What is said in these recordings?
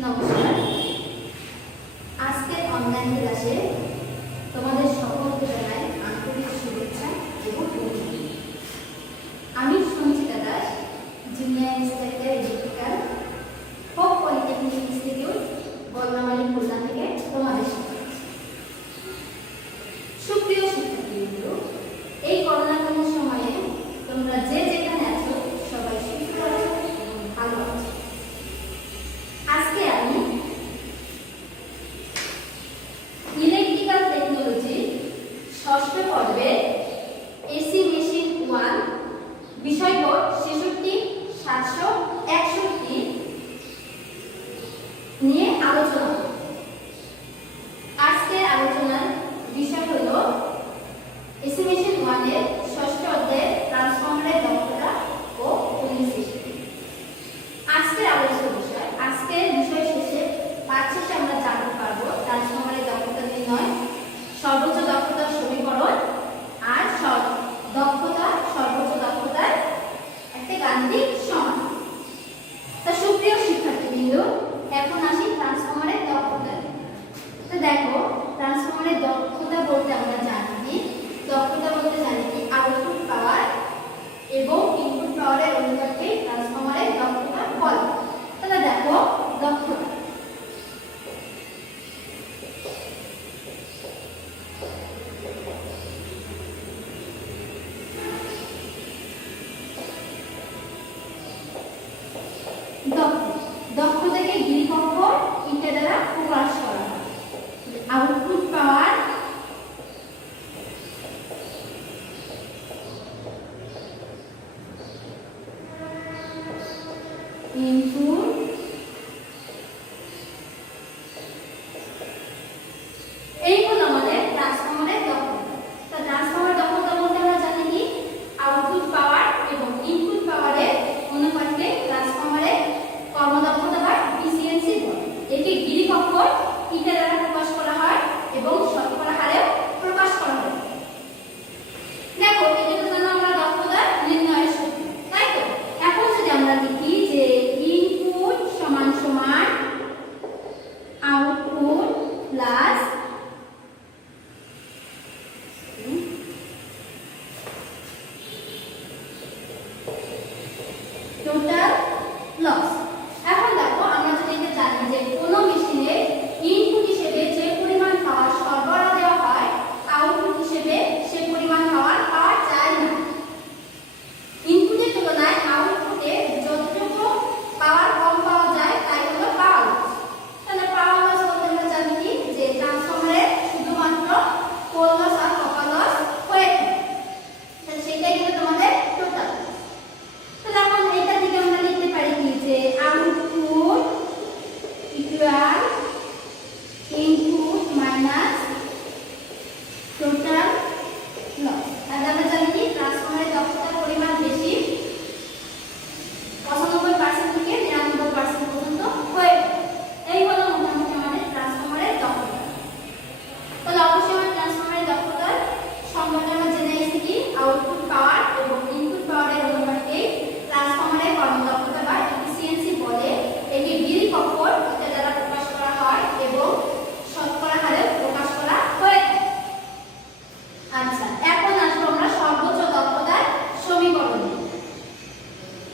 নমস্কার। আজকের অনলাইন ক্লাসে তোমাদের সকলকে জানাই আন্তরিক শুভেচ্ছা এবং অভিনন্দন। আমি Sanchita Das, junior instructor educator, hope polytechnic institute, বর্ণমালী খুলনা থেকে তোমাদের সাথে। সুপ্রিয় শিক্ষার্থীবৃন্দ, এই করোনাকালীন সময়ে তোমরা যে যেখানে আছো সবাই সুস্থ আছো এবং ভালো আছো। আজকে আমি ইলেকট্রিক্যাল টেকনোলজি ষষ্ঠ পর্বের এসি মেশিন 1 বিষয় কোড ৬৬/৭৬১ নিয়ে আলোচনা করব। আজকের আলোচনার বিষয় হলো এসি মেশিন 1 এর ষষ্ঠ অধ্যায়ের ট্রান্সফরমারের দক্ষতা ও কুলিং সিস্টেম। আজকের আলোচনার বিষয়, আজকের বিষয় শেষে পাঠ শেষে আমরা জানতে পারবো ট্রান্সফরমারের দক্ষতা নির্ণয়, সর্বোচ্চ দক্ষতার সমীকরণ আর সর্বোচ্চ দক্ষতার একটা গাণিতিক সমান। তা সুপ্রিয় শিক্ষার্থীবৃন্দ, এখন আসি ট্রান্সফরমারের দক্ষতা। তো দেখো, ট্রান্সফরমারের দক্ষতা বলতে আমরা জানি কি, দক্ষতা বলতে জানি কি আউটপুট পাওয়ার এবং ইনপুট পাওয়ারের অনুপাতকে ট্রান্সফরমারের দক্ষতা বলে। তাহলে দেখো দক্ষতা, দক্ষতাকে গ্রিক অক্ষর ইটা দ্বারা প্রকাশ করা হয়। আউটপুট পাওয়ার ইনপুট এই হলো আমাদের ট্রান্সফরমারের দক্ষতা। তো ট্রান্সফরমারের দক্ষতা বলতে আমরা জানি কি আউটপুট পাওয়ার এবং ইনপুট পাওয়ারের অনুপাতকে ট্রান্সফরমারের কর্মদক্ষতা বা এফিসিয়েন্সি বলে। একে গ্রিক অক্ষর ইটা দ্বারা প্রকাশ করা হয় এবং শতকরা হারেও প্রকাশ করা হয়। দেখো, এটা তো জানো আমরা দক্ষতা নির্ণয়ের সূত্র, তাই তো? এখন যদি আমরা লিখি যে ইনপুট সমান সমান আউটপুট প্লাস টোটাল লস। এখন দেখো, আমরা যদি এটা জানি যে কোনো মেশিনে ইনপুট হিসেবে যে পরিমাণ পাওয়ার সরবরাহ দেওয়া হয়, আউটপুট হিসেবে সে পরিমাণ পাওয়ার পাওয়া যায় না। ইনপুটের তুলনায় আউটপুটে যতটুকু পাওয়ার কম পাওয়া যায় তাই হলো পাওয়ার লস। তাহলে পাওয়ার লস বলতে আমরা জানি কি যে ট্রান্সফরমারে শুধুমাত্র কোর লস আর কপার লস হয়ে থাকে, তাহলে সেটাই কিন্তু তোমাদের টোটাল। তাহলে এখন এটা থেকে আমরা লিখতে পারি কি যে output equal input minus total loss. তাহলে আমরা জানি কি ট্রান্সফরমারের দক্ষতার পরিমাণ বেশি 95% থেকে 99% পর্যন্ত হয়ে যায়। এই হলো মোটামুটি আমাদের ট্রান্সফরমারের দক্ষতা। তাহলে অবশ্যই আমরা ট্রান্সফরমারের দক্ষতার সংজ্ঞাটা আমরা জেনে এসেছি কি আউটপুট পাওয়ার এবং ইনপুট পাওয়ারের অনুপাতকে ট্রান্সফরমারের কর্মদক্ষতা বা এফিসিয়েন্সি বলে। একে গ্রিক অক্ষর ইটা দ্বারা প্রকাশ করা হয় এবং শতকরা হারে প্রকাশ করা হয়ে থাকে। আচ্ছা, এখন আসবো আমরা সর্বোচ্চ দক্ষতার সমীকরণে।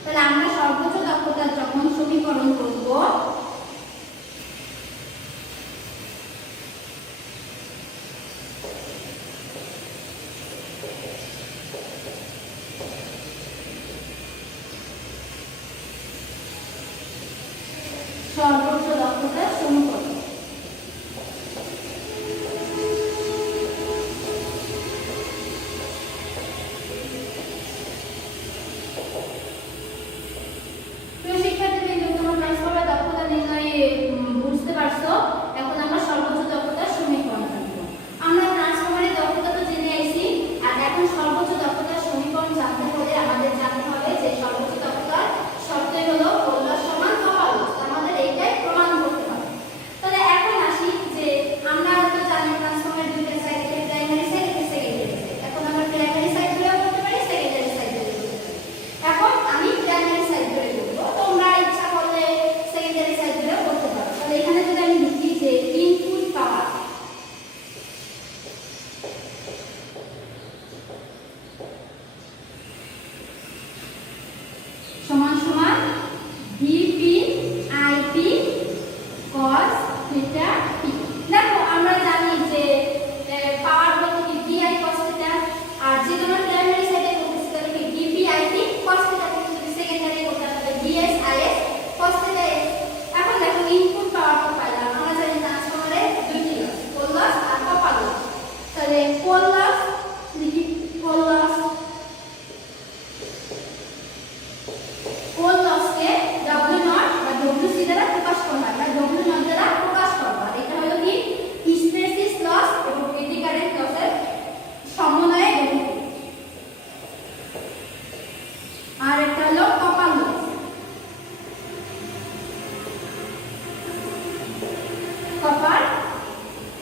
তাহলে আমরা সর্বোচ্চ দক্ষতার যখন সমীকরণ করব, সর্বোচ্চ দক্ষতার সমীকরণ শিক্ষার্থীবৃন্দ, তোমরা ট্রান্সফরমারের দক্ষতা নির্ণয়ে বুঝতে পারছো। এখন আমরা সর্বোচ্চ দক্ষতার সমীকরণ জানব। আমরা ট্রান্সফরমারের দক্ষতা তো জেনে আইছি, আর এখন সর্বোচ্চ দক্ষতার সমীকরণ জানতে হলে আমাদের জানতে হবে যে সর্বোচ্চ দক্ষতার শর্তই হলো কোর লস সমান কপার লস। আমাদের এইটাই প্রমাণ করতে হবে। তো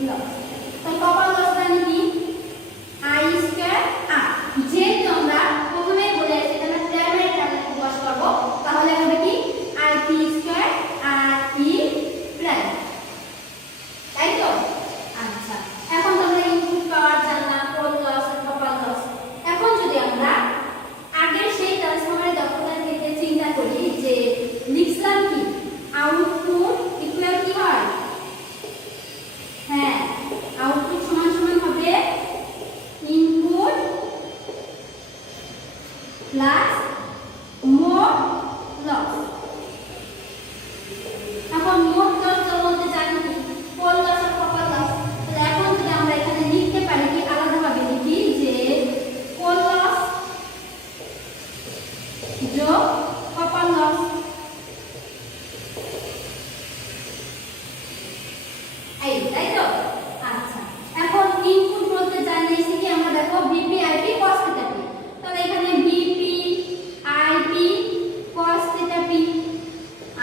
লস। তো কপার লস মানে কি আই স্কয়ার আর, যেহেতু আমরা প্রথমেই বলে আছি এখানে প্রাইমারি টার্মে প্রকাশ করব, তাহলে হবে কি I P square R P prime, তাই তো? আচ্ছা, এখন তোমরা ইনপুট পাওয়ার জানলা, কোল লস আর কপার লস। এখন যদি আমরা আগের সেই ট্রান্সফরমারের দক্ষতা থেকে চিন্তা করি যে লিখলাম কি আউটপুট ইকুয়াল কি হয়, হ্যাঁ আউটপুট সমান সমান হবে ইনপুট প্লাস মোট লস। এখন মোট লস বলতে জানি কি কোল লস আর কপার লস। তাহলে এখন যদি আমরা এখানে লিখতে পারি কি আলাদাভাবে লিখি যে কোল লস যোগ কপার লস, এই তাই তো? আচ্ছা, এখন ইনপুট বলতে জানিয়েছি কি আমরা দেখো বিপি আইপি cos θ p, তাহলে এখানে বিপি আইপি cos θ p,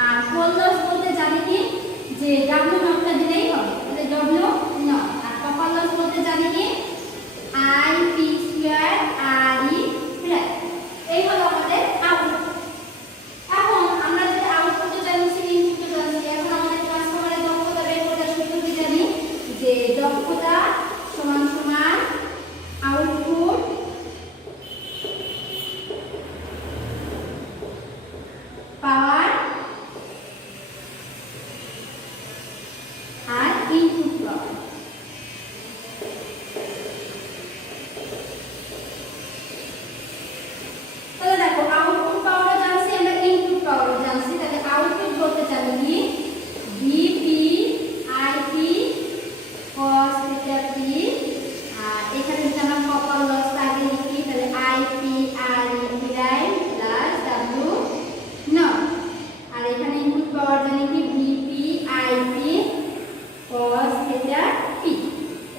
আর কোল লস বলতে জানি কি যে w নটটা দিলেই হবে, তাহলে w নট। আর কপার লস বলতে জানি কি I P square R E plus, এই হলো আমাদের আউটপুট। এখন আমরা যদি আউটপুট জানছি ইনপুট জানছি, এখন আমাদের ট্রান্সফরমারের দক্ষতা বের করার সূত্র কি জানি যে দক্ষতা সমান সমান আউটপুট পাওয়ার আর ইনপুট পাওয়ার। তাহলে দেখো আউটপুট পাওয়ারও জানছি আমরা, ইনপুট পাওয়ারও জানছি, তাহলে আউটপুট বলতে জানি কি বিপি আইপি cos θ p, আর এখানে যদি আমরা কপার লস আগে লিখি তাহলে IP R E prime plus w not, আর এখানে ইনপুট পাওয়ার জানি কি বিপি আইপি cos θ p।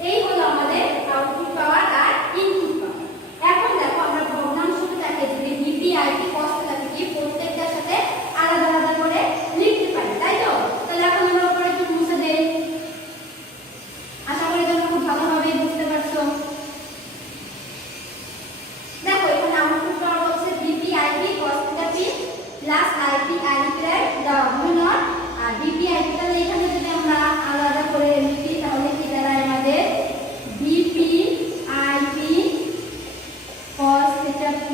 এই হলো আমাদের আউটপুট পাওয়ার আর ইনপুট পাওয়ার। এখন দেখো আমরা ভগ্নাংশটাকে যদি বিপি আইপি cos θ p প্রত্যেকটার সাথে আলাদা আলাদা করে লিখতে পারি, তাই তো? তাহলে এখন আমরা উপরে একটু মুছে দেই, আশা করি তোমরা খুব ভালোভাবে বুঝতে পারছো। দেখো এখানে আউটপুট পাওয়ার বলছে V P IP cos θ p plus I P R E prime w not, আর বিপি আইপি তাহলে এখানে যদি আমরা আলাদা করে লিখি তাহলে কি দাঁড়ায় আমাদের V P IP cos θ p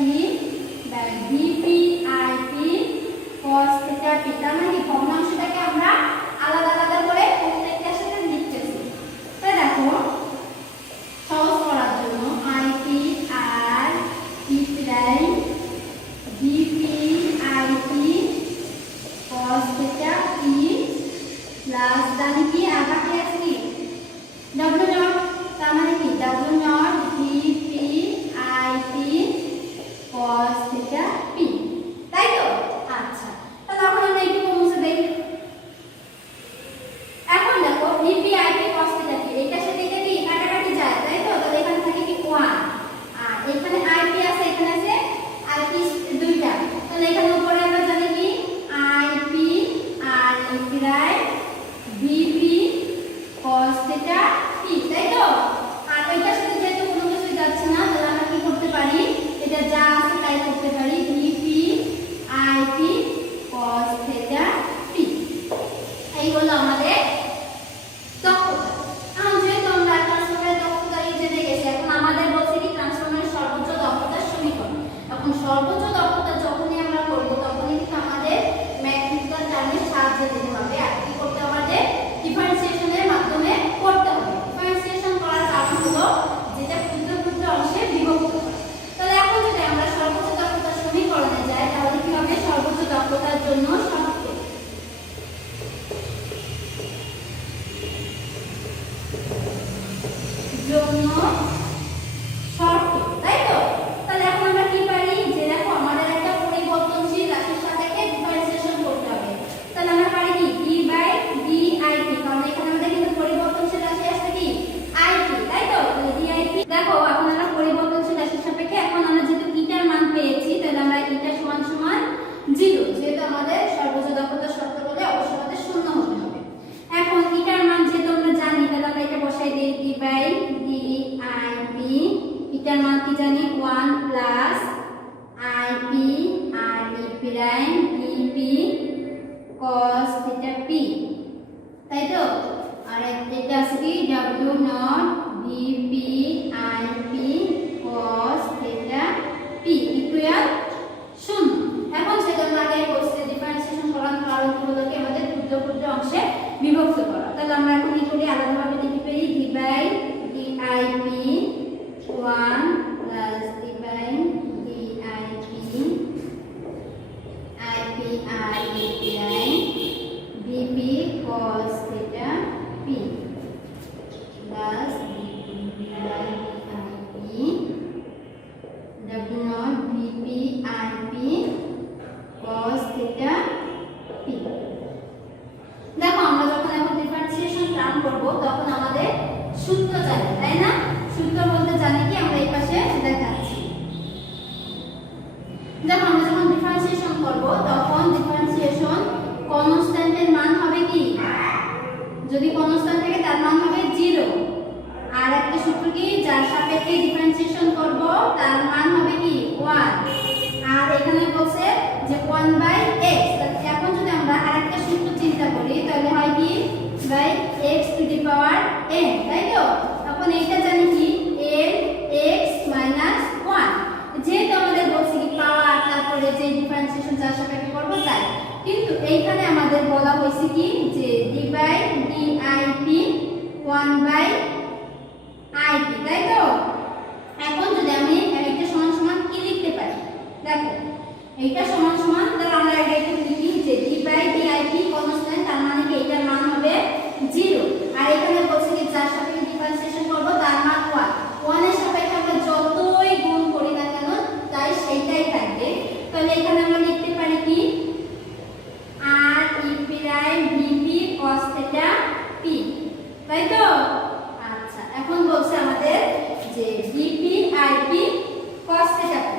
by V P IP cos θ p। তার মানে ভগ্নাংশটাকে আমরা আলাদা আলাদা করে প্রত্যেকটার সাথে লিখতেছি। তাই দেখো সহজ করার জন্য IP R P prime VP IP cos θ p plus জানি কি আর বাকি আছে কি w নট, তার মানে কি w not BP IP cos θ p, তাই তো? আচ্ছা, তাহলে এখন আমরা একটু মুছে দেই। এখন দেখো বিপি আইপি cos θ p এটার সাথে এটা কি কাটাকাটি যায়, তাই তো? তাহলে এখানে থাকে কি 1, আর এখানে আইপি আছে এখানে আছে আইপি দুইটা, তাহলে এখানে উপরে আমরা জানি কি IP R E prime VP cos θ p, তাই তো? আর এটার সাথে যেহেতু কোনো কিছু যাচ্ছে না, তাহলে আমরা কি করতে পারি, এটা যা আছে তাই করতে পারি, বিপি আইপি cos θ p। এই হলো আমাদের দক্ষতা। এখন যেহেতু আমরা ট্রান্সফরমারের দক্ষতা জেনে গেছি, এখন আমাদের বলছে কি ট্রান্সফরমারের সর্বোচ্চ দক্ষতার সমীকরণ। এখন সর্বোচ্চ দক্ষতা যখনই আমরা করব তখনই কিন্তু আমাদের ম্যাথমেটিক্যাল টার্মের সাহায্য নিতে হবে, আর কি করতে হবে, আমাদের ডিফারেন্সিয়েশনের মাধ্যমে করতে হবে। ডিফারেন্সিয়েশন করার কারণ হলো যেটা ক্ষুদ্র ক্ষুদ্র অংশে বিভক্ত হয়। তাহলে এখন যদি আমরা সর্বোচ্চ দক্ষতার সমীকরণে যাই তাহলে কি হবে, সর্বোচ্চ দক্ষতার জন্য শর্ত জন্য শর্ত, তাই তো? তাহলে এখন আমরা কি পারি যে দেখো আমাদের একটা পরিবর্তনশীল রাশির সাথে ডিফারেন্সিয়েশন করতে হবে, তাহলে আমরা পারি কি ডি বাই ডি আইপি, কারণ এখানে আমাদের কিন্তু পরিবর্তনশীল রাশি আসছে কি আইপি, তাই তো? তাহলে ডি আইপি। দেখো এখন আমরা পরিবর্তনশীল রাশির সাপেক্ষে এখন আমরা যেহেতু ইটার মান পেয়েছি, তাহলে আমরা ইটা সমান সমান 0, যেহেতু আমাদের সর্বোচ্চ দক্ষতার শর্ত বলে অবশ্যই আমাদের শূন্য হতে হবে। এখন ইটার মান যেহেতু আমরা জানি, তাহলে আমরা এটা বসাই থিটা p, তাই তো? আর এটা আছে কি w not vp ip cos theta p equal 0। এখন সেটা আমরা আগে বলছি ডিফারেন্সিয়েশন করার কারণগুলোকে আমাদের ক্ষুদ্র ক্ষুদ্র অংশে বিভক্ত করা। তাহলে আমরা এখন কি করি, আলাদাভাবে লিখতে পারি d by dip 1 plus d by dip vp cos theta p plus dp w naught vp ip cos theta p। দেখো আমরা যখন এখন ডিফারেন্সিয়েশন টার্ম করব তখন আমাদের সূত্র জানি, তাই না? সূত্র বলতে জানি কি, আমরা এই পাশে দেখাচ্ছি। দেখো আমরা যখন ডিফারেন্সিয়েশন করব তখন ডিফারেন্সিয়েশন কনস্ট্যান্টের মান হবে কি, যদি কনস্ট্যান্ট থাকে তার মান হবে 0। আর একটা সূত্র কি, যার সাপেক্ষে ডিফারেন্সিয়েশন করব তার মান হবে কি 1। আর এখানে বলছে যে 1/x। এখন যদি আমরা আরেকটা সূত্র চিন্তা করি তাহলে হয় কি by x to the power n, তাই তো? এখন এইটা জানি কি n(x - 1), যেহেতু আমাদের বলছি কি পাওয়ার তারপরে যে ডিফারেন্সিয়েশন যার সাপেক্ষে করব তাই। কিন্তু এইখানে আমাদের বলা হয়েছে কি যে d বাই dip 1/ip, তাই তো? এখন যদি আমি এইটা সমান সমান কি লিখতে পারি, দেখো এইটা সমান সমান, তাহলে আমরা আগে একটু লিখি যে d বাই dip কনস্ট্যান্ট, তার মানে কি এটার মান হবে 0। আর এখানে বলছে কি যার সাপেক্ষে ডিফারেন্সিয়েশন করব তার মান 1। 1 এর সাপেক্ষে আমরা যতই গুণ করি না কেন তাই সেইটাই থাকবে। তাহলে এখানে আমরা লিখতে পারি কি r e prime vp cos theta p, তাই তো? আচ্ছা, এখন বলছে আমাদের যে vp ip cos theta p,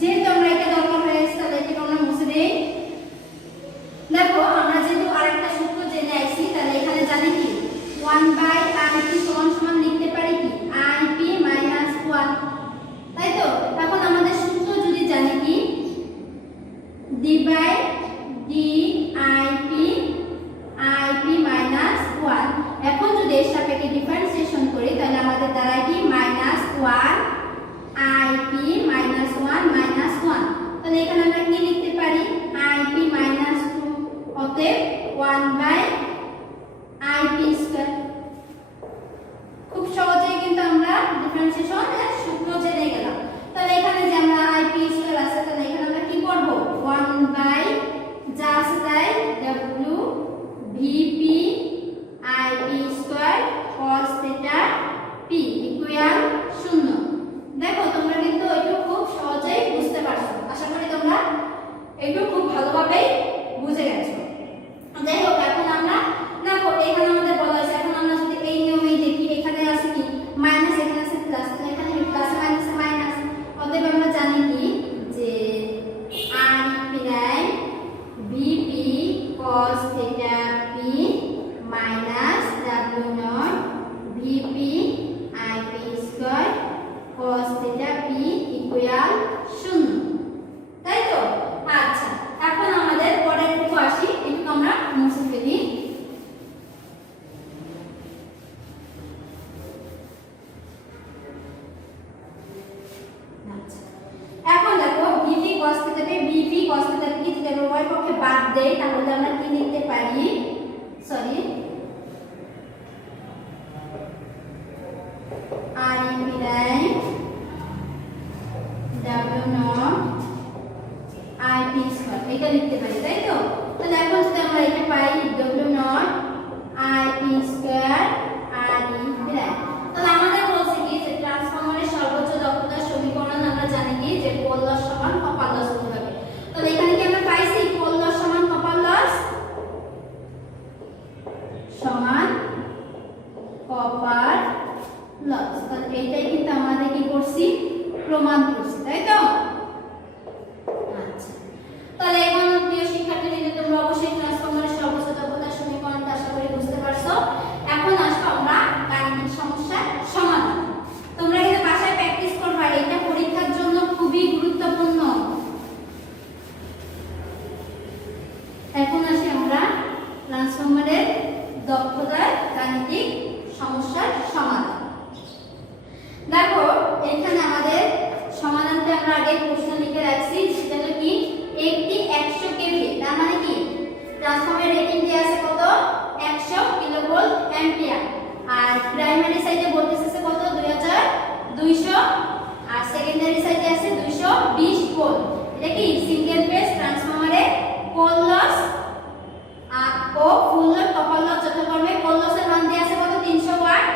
যেহেতু আমরা এটা দরকার হয়েছে তাহলে এটা আমরা মুছে দেই। দেখো আমরা যেহেতু আরেকটা সূত্র জেনে আইছি তাহলে এখানে জানি কি 1/ip সমান সমান লিখতে পারি কি ip - 1, তাই তো? এখন আমাদের সূত্র যদি জানি কি d বাই dip -1। এখন যদি এর সাপেক্ষে ডিফারেন্সিয়েশন করি তাহলে আমাদের দাঁড়ায় কি -1 ip -1 তাহলে এখানে আমরা কি লিখতে পারি ip -2, অতএব 1/ip²। খুব সহজেই কিন্তু আমরা ডিফারেন্সিয়েশন এর সূত্র জেনে গেলাম। তাহলে এখানে যে আমরা ip² আছে তাহলে এখানে আমরা কি করব 1/ যা আছে তাই w vp ip² cos theta p equal 0। দেখো তোমরা কিন্তু এটা খুব সহজেই বুঝতে পারছো, আশা করি তোমরা এটা খুব ভালোভাবে বুঝে গেছো। যাই হোক, এখন আমরা দেখো এখানে আমাদের বলা হয়েছে, এখন আমরা যদি এই নিয়মেই দেখি এখানে আছে কি মাইনাস, এখানে আছে প্লাস, এখানে প্লাস মাইনাসে মাইনাস, অতএব আমরা জানি কি যে r prime vp cos theta p minus w naught vp ip² cos theta p equal 0, তাই তো? আচ্ছা, এখন আমাদের পরের টুকু আসি, একটু আমরা মুছে ফেলি। আচ্ছা, এখন দেখো vp cos theta তে vp cos theta কি যদি আমরা উভয় পক্ষে বাদ দেই তাহলে আমরা কি লিখতে পারি, sorry r prime w naught ip² এটা লিখতে পারি, তাই তো? তাহলে এখন যদি আমরা এটা পাই w naught ip² r prime, তাহলে আমাদের বলছে কি যে ট্রান্সফরমারের সর্বোচ্চ দক্ষতার সমীকরণ আমরা জানি কি যে কোল লস সমান কপার লস হতে হবে। তাহলে এখানে কি আমরা পাইছি কোল লস সমান কপার লস সমান কপার লস, তাহলে এইটাই কিন্তু আমাদের কি করছি প্রমাণ করছি, তাই তো? আচ্ছা, তাহলে এখন প্রিয় শিক্ষার্থী যদি তোমরা অবশ্যই ট্রান্সফরমারের সর্বোচ্চ দক্ষতার সমীকরণটা আশা করি বুঝতে পারছো। এখন আসবো আমরা গাণিতিক সমস্যার সমাধান। তোমরা কিন্তু বাসায় প্র্যাকটিস করবা, এটা পরীক্ষার জন্য খুবই গুরুত্বপূর্ণ। এখন আসি আমরা ট্রান্সফরমারের দক্ষতার গাণিতিক সমস্যার সমাধান। দেখো এখানে আমাদের সমাধানটা আমরা আগে প্রশ্ন লিখে রাখছি, সেটা হলো কি একটি 100 কেভি, তার মানে কি ট্রান্সফরমারের রেটিং দেয়া আছে কত 100 কিলোভোল্ট অ্যাম্পিয়ার, আর প্রাইমারি সাইডে ভোল্টেজ আছে কত 2200, আর সেকেন্ডারি সাইডে আছে 220 ভোল্ট। এটা কি সিঙ্গেল ফেজ ট্রান্সফরমারে কোল লস ও ফুল লোড কপার লস যথাক্রমে কোল লসের মান দেয়া আছে কত 300 ওয়াট,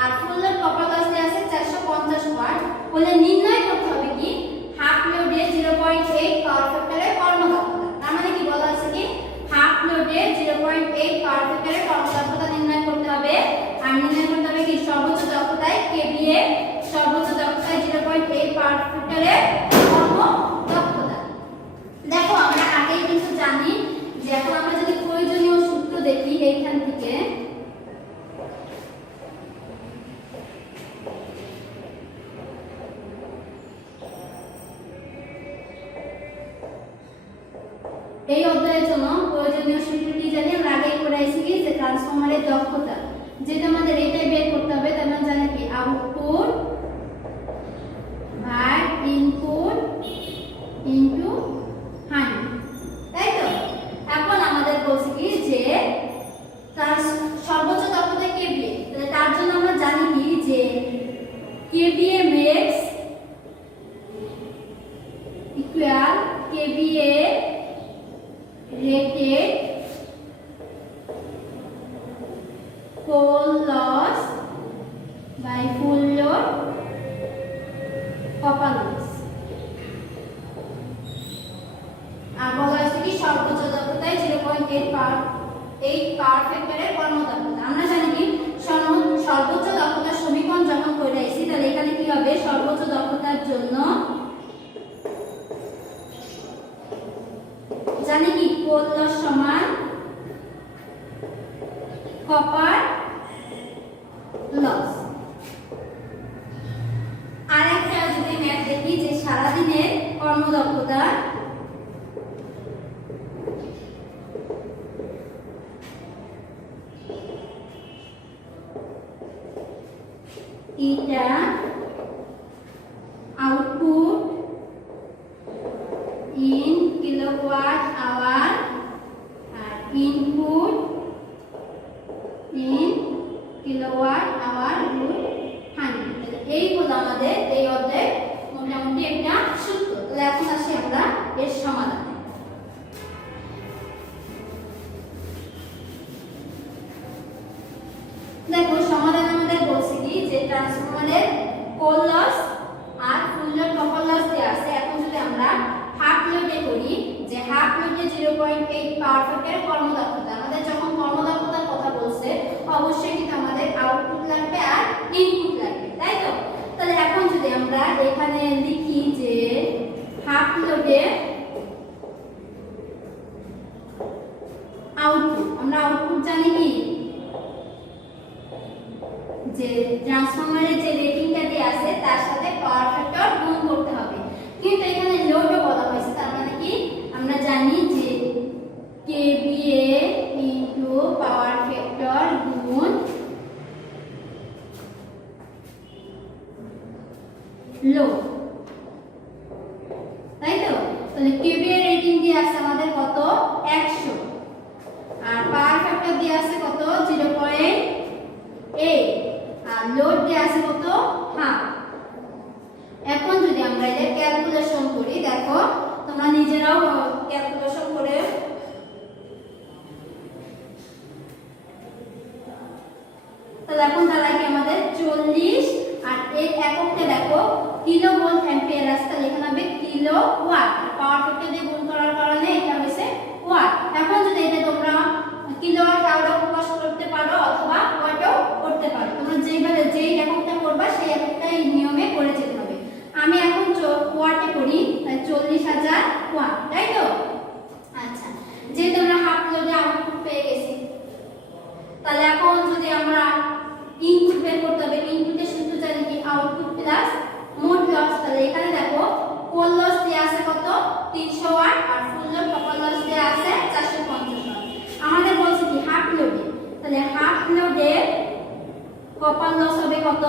আর ফুল লোড কপার লস দেয়া আছে 450 ওয়াট। বলে নির্ণয় করতে হবে কি হাফ লোডে 0.8 পাওয়ার ফ্যাক্টরের কর্মদক্ষতা। তার মানে কি বলা আছে কি হাফ লোডে 0.8 পাওয়ার ফ্যাক্টরের কর্মদক্ষতা নির্ণয় করতে হবে, আর নির্ণয় করতে হবে কি সর্বোচ্চ দক্ষতায় কেভিএ, সর্বোচ্চ দক্ষতায় 0.8 পাওয়ার ফ্যাক্টরের কর্মদক্ষতা। দেখো আমরা আগেই কিন্তু জানি যে এখন আমরা যদি প্রয়োজনীয় সূত্র দেখি এইখান থেকে, এই অধ্যায়ের জন্য প্রয়োজনীয় সূত্র কি জানি আমরা আগেই পড়াইছি কি যে ট্রান্সফরমারের দক্ষতা, যেটা আমাদের এটাই বের করতে হবে। তার মানে জানি কি আউটপুট বাই ইনপুট ইনটু 100, তাই তো। এখন আমাদের বলছি কি যে তার সর্বোচ্চ দক্ষতা কেভিএ, তাহলে তার জন্য আমরা জানি কি যে KVA max equal KVA rated coal loss by full load copper loss। আর বলা হয়েছে কি সর্বোচ্চ দক্ষতায় 0.8 পাওয়ার ফ্যাক্টরের কর্মদক্ষতা। আমরা জানি কি সর্বোচ্চ দক্ষতার সমীকরণ যখন করে আইছি, তাহলে এখানে কি হবে সর্বোচ্চ দক্ষতার জন্য জানি কি কোল লস সমান কপার লস। আরেকটা যদি ম্যাথ দেখি যে সারা দিনের কর্মদক্ষতা এটা আউটপুট in kilowatt hour আর input in kilowatt hour root 100। এই হলো আমাদের এই অধ্যায়ে মোটামুটি একটা সূত্র। তাহলে এখন আসি আমরা এর সমাধানে। দেখো সমাধান আমাদের বলছে কি যে ট্রান্সফরমারের কোল লস আর ফুল লোড কপার লস দেয়া আছে। এখন যদি আমরা হাফ লোডে করি যে হাফ লোডে 0.8 পাওয়ার ফ্যাক্টরের কর্মদক্ষতা, আমাদের যখন কর্মদক্ষতার কথা বলছে অবশ্যই কিন্তু আমাদের আউটপুট লাগবে আর ইনপুট লাগবে, তাই তো। তাহলে এখন যদি আমরা এখানে লিখি যে হাফ লোডে আউটপুট, আমরা আউটপুট জানি কি যে ট্রান্সফরমারের যে রেটিংটা দেয়া আছে তার সাথে পাওয়ার ফ্যাক্টর গুণ করতে হবে, কিন্তু এখানে লোডও বলা হয়েছে। তার মানে কি আমরা জানি যে কেভিএ ইনটু পাওয়ার ফ্যাক্টর গুণ লোড, তাই তো। তাহলে কেভিএ রেটিং দিয়ে আছে আমাদের কত 100, আর পাওয়ার ফ্যাক্টর দিয়ে আছে কত 0.8, আর লোড দিয়ে আছে কত হাফ। এখন যদি আমরা এটা ক্যালকুলেশন করি, দেখো তোমরা নিজেরাও ক্যালকুলেশন করে তাহলে এখন তার আগে আমাদের 40 আর এই এককটা দেখো কিলোভোল্ট অ্যাম্পিয়ার আছে, তাহলে এখানে হবে কিলো ওয়াট, পাওয়ার ফ্যাক্টর দিয়ে গুণ করার কারণে এটা হইছে ওয়াট। এখন যদি এটা তোমরা কিলোওয়াট আওয়ারও প্রকাশ করতে পারো অথবা ওয়াটও করতে পারো, তোমরা যেভাবে যেই এককটা করবা সেই এককটাই নিয়মে করে যেতে হবে। আমি এখন ওয়াটে করি, 40,000 ওয়াট, তাই তো। আচ্ছা, যে তোমরা হাফ লোডে আউটপুট পেয়ে গেছি, তাহলে এখন যদি আমরা ইনপুট বের করতে হবে, ইনপুটের সূত্র জানি কি আউটপুট প্লাস মোট লস। তাহলে এখানে দেখো কোল লস দেয়া আছে কত 300 ওয়াট, আর ফুল লোড কপার লস দেয়া আছে 450 ওয়াট। আমাদের বলছে কি হাফ কপার লস হবে কত?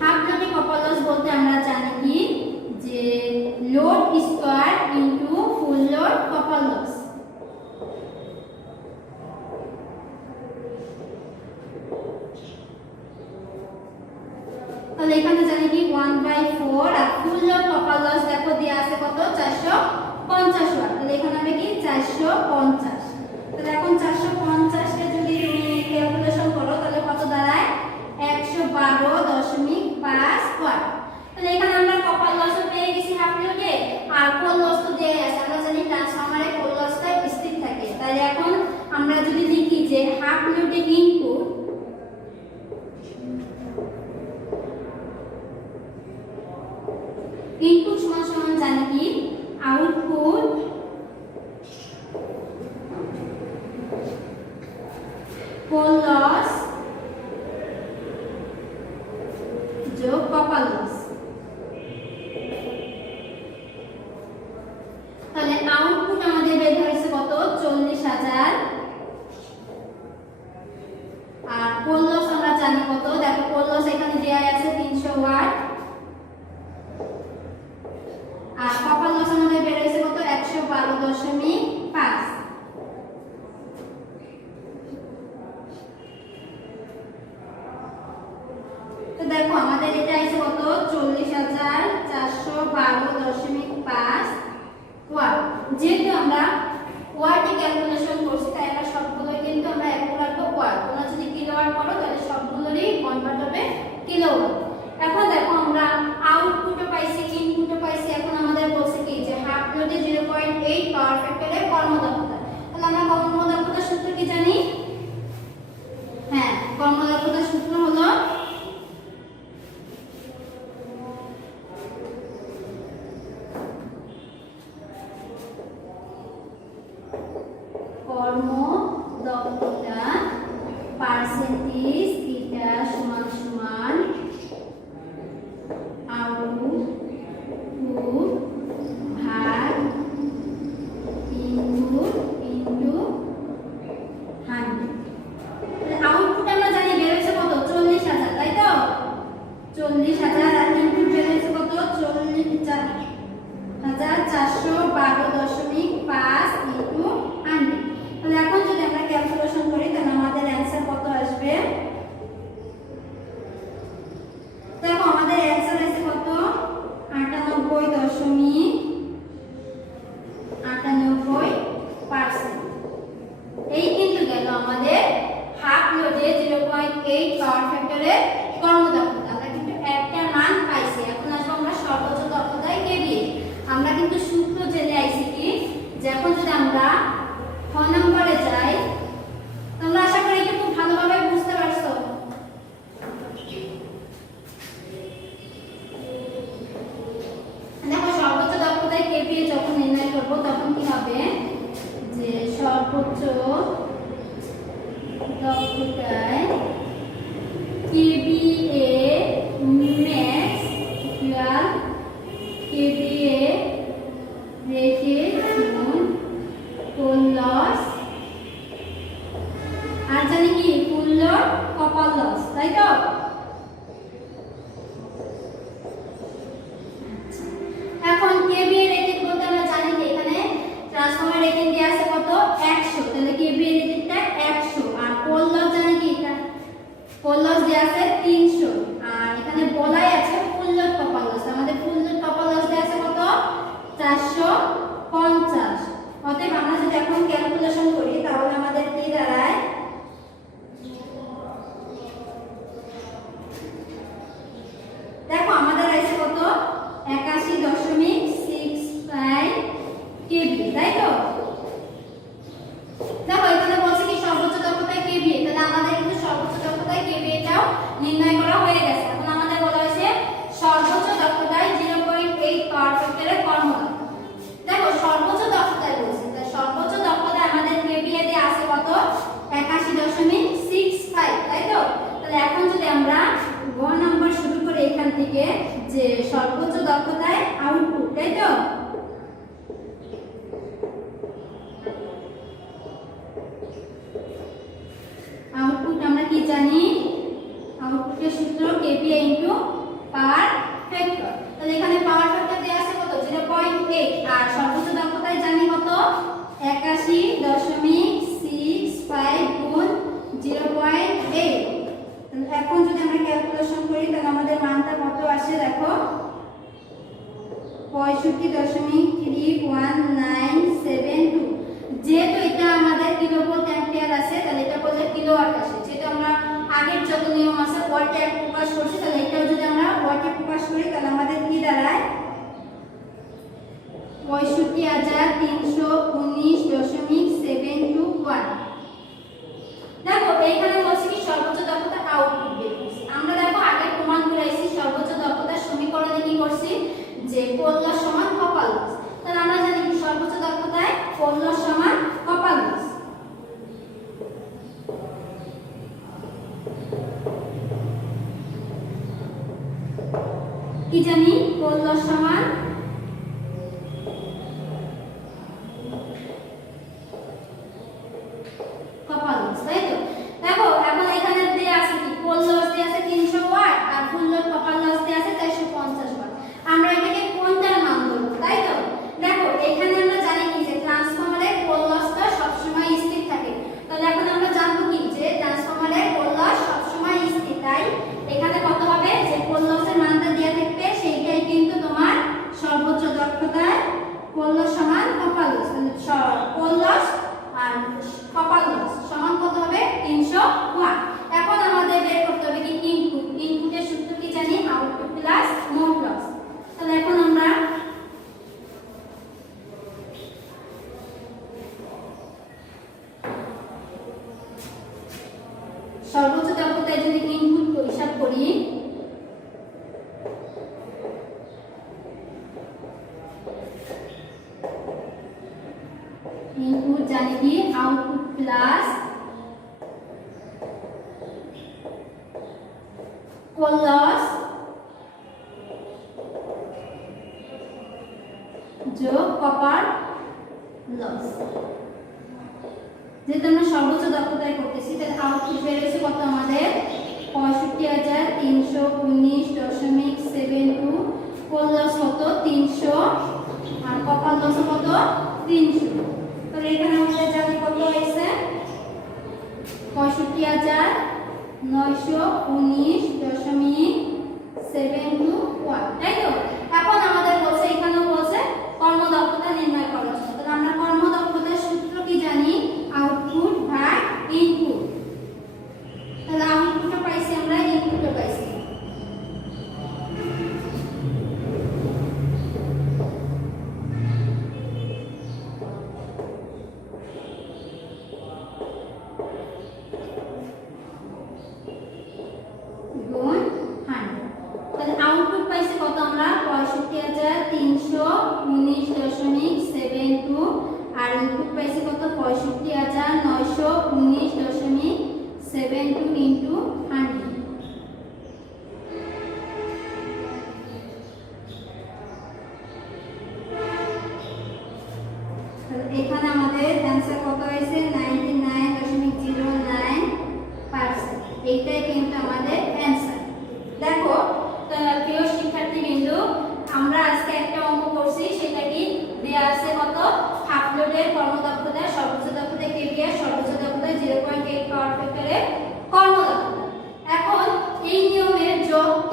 হাফ লোডে কপার লস বলতে আমরা জানি কি যে load square into full load copper loss. তাহলে এখানে জানি কি 1/4 আর ফুল লোড কপার লস দেখো দেয়া আছে কত 450 ওয়াট। তাহলে এখানে হবে কি 450। তাহলে এখন 450 কে যদি তুমি ক্যালকুলেশন করো তাহলে কত দাঁড়ায় 112.5 ওয়াট। তাহলে এখানে আমরা কপার লস পেয়ে গেছি হাফ লোডে আর কোল লস তো দেয়া আছে। আমরা জানি ট্রান্সফরমারে কোল লসটা স্থির থাকে। তাহলে এখন আমরা যদি লিখি যে হাফ লোডে ইনপুট সমান সমান জানি কি আউটপুট কোল লস যোগ কপার লস। তাহলে আউটপুট আমাদের বের হয়েছে কত 40,000 আর কোল লস আমরা জানি কত। দেখো কোল লস এখানে দেয়া আছে 300 ওয়াট আর কপার লস আমাদের বের হয়েছে কত 112.5। তো দেখো আমাদের এটা আছে কত 40,412.5 ওয়াট। যেহেতু আমরা ওয়াটে ক্যালকুলেশন করছি তাই আমরা সবগুলো কিন্তু আমরা এক রাখবো ওয়াট। তোমরা যদি কিলোওয়াট করো তাহলে সবগুলোরই কনভার্ট হবে কিলোওয়াট। এখন দেখো আমরা আউটপুটও পাইছি ইনপুটও পাইছি। এখন আমাদের বলছে কি যে হাফ লোডে 0.8 পাওয়ার ফ্যাক্টরের কর্মদক্ষতা। তাহলে আমরা কর্মদক্ষতার সূত্র কি জানি? হ্যাঁ, কর্মদক্ষতার সূত্র হলো কর্মদক্ষতা পার্সেন্টেজ থিটা সমান সমান আউটপুট ভাগ ইনপুট ইনটু 100। আউটপুট আমরা জানি বের হয়েছে কত 40,000 তাই তো 40,000 আর ইনপুট বের হয়েছে কত 40,412.5 ইনটু 100। তাহলে এখন যদি আমরা ক্যালকুলেশন করি তাহলে আমাদের অ্যানসার কত আসবে? দেখো আমাদের অ্যানসার আছে কত 98.98%। এই কিন্তু গেল আমাদের হাফ লোডে 0.8 পাওয়ার ফ্যাক্টরের কর্মদক্ষতা। আমরা কিন্তু একটা মান পাইছি। এখন আসবো আমরা সর্বোচ্চ দক্ষতায় কেভিএ। আমরা কিন্তু সূত্র জেনে আইছি কি যে এখন যদি আমরা খ নম্বরে যাই তোমরা আশা করি এটা খুব ভালোভাবে বুঝতে পারছো। দেখো সর্বোচ্চ দক্ষতায় কেভিএ যখন নির্ণয় করব তখন কি হবে যে সর্বোচ্চ দক্ষতায় কেভিএ ম্যাক্স ইকুয়াল কেভিএ রেখে গুণ কোল লস আর জানি কি ফুল লোড কপার লস তাই তো। এখন কেভিএ রেটেড বলতে আমরা জানি যে এখানে ট্রান্সফরমার রেটিং দেয়া আছে কত 100। তাহলে কেভিএ রেটেডটা 100 আর কোল লস জানি কি এটা কোল লস দেয়া আছে 300 আর এখানে বলাই আছে ফুল লোড কপার লস। আমাদের ফুল লোড কপার লস দেয়া আছে কত 450। অতএব আমরা যদি এখন ক্যালকুলেশন করি তাহলে আমাদের কি দাঁড়ায় আউটপুটের সূত্র কেপিএ ইনটু পাওয়ার ফ্যাক্টর। তাহলে এখানে পাওয়ার ফ্যাক্টর দেয়া আছে কত 0.8 আর সর্বোচ্চ দক্ষতায় জানি কত 81.65 গুণ 0.8। এখন যদি আমরা ক্যালকুলেশন করি তাহলে আমাদের মানটা কত আসে দেখো 65.31972। যেহেতু এটা আমাদের কিলোভোল্ট অ্যাম্পিয়ার আছে তাহলে এটা বলতে কিলোওয়াট আসে। যেহেতু আমরা আগের যত নিয়ম আছে ওয়াটে প্রকাশ করছি তাহলে এটাও যদি আমরা ওয়াটে প্রকাশ করি তাহলে আমাদের কি দাঁড়ায় 65,319.721। দেখো এইখানে বলছি কি সর্বোচ্চ দক্ষতা আউটপুট বের করছি। আমরা দেখো আগে প্রমাণ করেছি সর্বোচ্চ দক্ষতার সমীকরণে কি করছি যে কোর লস সমান কপার লস। তাহলে আমরা জানি কি সর্বোচ্চ দক্ষতায় কোর লস সমান কপার লস। কি জানি কোর লস সমান কপার লস, তাই তো? দেখো এখন এখানে দেয়া আছে কি কোর লস দেয়া আছে 300 ওয়াট আর ফুল লোড কপার লস দেয়া আছে 450 ওয়াট। আমরা এটাকে কোনটার মান ধরব, তাই তো? দেখো এখানে আমরা জানি কি যে ট্রান্সফরমারের কোর লসটা সব সময় স্থির থাকে। তাহলে এখন আমরা জানবো কি যে ট্রান্সফরমারের কোর লস সব সময় স্থির। তাই এখানে কত হবে যে কোর লসের মানটা দেয়া থাকবে সেইটাই কিন্তু তোমার সর্বোচ্চ দক্ষতায় কোর লস সমান কপার লস। তাহলে কোর লস আর কপার লস সমান কত হবে 300 ওয়াট। এখন আমাদের বের করতে হবে কি ইনপুট। ইনপুটের সূত্র কি জানি আউটপুট প্লাস মোট লস। তাহলে এখন আমরা সর্বোচ্চ দক্ষতায় যদি ইনপুট হিসাব করি ইনপুট জানি কি আউটপুট প্লাস কোর লস যোগ কপার লস। যেহেতু আমরা সর্বোচ্চ দক্ষতায় করতেছি তাহলে আউটপুট বের হয়েছে কত আমাদের 65,319.72। কোর লস কত 300 আর কপার লস কত 300। তাহলে এখানে আমাদের জানি কত হয়েছে 65,919.72, তাই তো? এখন আমাদের বলছে এখানেও বলছে কর্মদক্ষতা নির্ণয় করার জন্য। তাহলে আমরা কর্মদক্ষতার সূত্র কি জানি আউটপুট ভাগ ইনপুট। তাহলে আউটপুটও পাইছি আমরা ইনপুটও পাইছি। গুণ 100। তাহলে আউটপুট পাইছি কত আমরা 65,319.72 আর ইনপুট পাইছি কত 65,919.72 ইনটু 100। এখানে আমাদের অ্যানসার কত হয়েছে 99.09%। এইটাই কিন্তু আমাদের অ্যানসার। দেখো প্রিয় শিক্ষার্থীবৃন্দ আমরা আজকে একটা অঙ্ক করছি সেটা কি দেয়া আছে কত হাফ লোডের কর্মদক্ষতা সর্বোচ্চ দক্ষতা কেভিআর সর্বোচ্চ দক্ষতা 0.8 পাওয়ার ফ্যাক্টরের কর্মদক্ষতা। এখন এই নিয়মের যত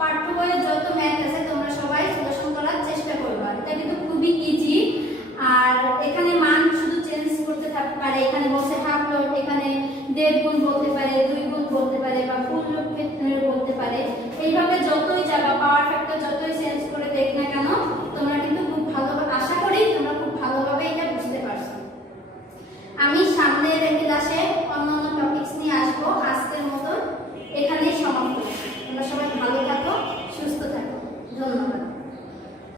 পাঠ্য বইয়ের যত ম্যাথ আছে তোমরা সবাই সলিউশন করার চেষ্টা করবে। এটা কিন্তু খুবই ইজি। আর এখানে মান শুধু চেঞ্জ করতে থাকতে পারে। এখানে বলছে হাফ লোড, এখানে 1.5 গুণ বলতে পারে, 2 গুণ বলতে পারে বা ফুল লোড ক্ষেত্রে বলতে পারে। এইভাবে যতই যাবা পাওয়ার ফ্যাক্টর যতই চেঞ্জ করে দেখ না কেন